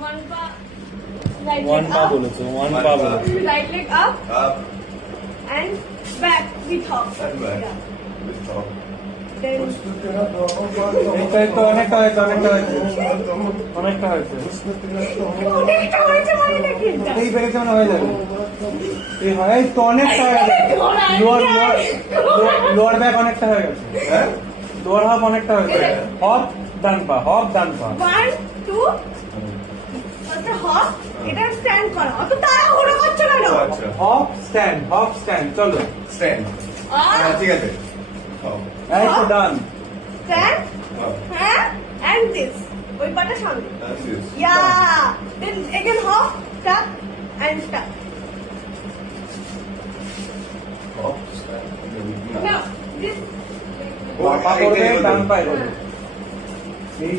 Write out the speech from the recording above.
one pa, right one leg পা up, বলেছো, one পা বলেছো। right leg up Up and back with hop. and back. Yeah. With top. Then এইটাই তো অনেকটা হয়েছে, অনেকটা হয়েছে, অনেকটা হয়েছে। অনেকটা হয়েছে মানে নাকি এটা? এই বেড়েছে মানে হয়ে যাবে। এই হয়, এই তো অনেকটা হয়ে গেছে। লোয়ার ব্যাক অনেকটা হয়ে গেছে। হ্যাঁ? লোয়ার হাফ অনেকটা হয়েছে। হপ ডান পা, হপ ডান পা। 1 2 আচ্ছা হপ এটা স্ট্যান্ড করো অত তাড়াহুড়ো করছো কেন আচ্ছা। হপ স্ট্যান্ড, চলো। Stand. হ্যাঁ, ঠিক আছে। Up. এই তো ডান। Stand Up. হ্যাঁ and this ওই পাটা সামনে That's it. yeah then again hop stop and stop Up. Stand. no this ও, পা করবে, এইটাই হলো। ডান পায়ে করবে।